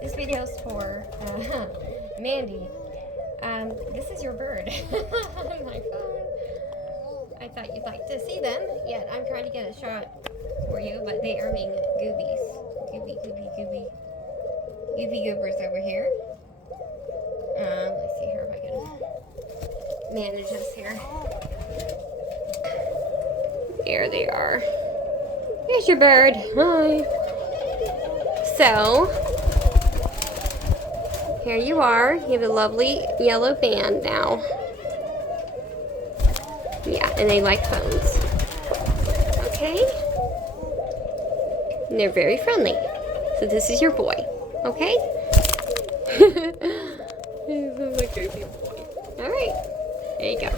this video's for Mandy. This is your bird on my phone. I thought you'd like to see them. Yet I'm trying to get a shot for you, but they are being goobies. Goopy goobers over here. Let's see here if I can manage this here. There they are. Here's your bird. Hi. So, here you are. You have a lovely yellow band now. Yeah, and they like phones. Okay? And they're very friendly. So this is your boy. Okay? He's a goofy boy. Alright. There you go.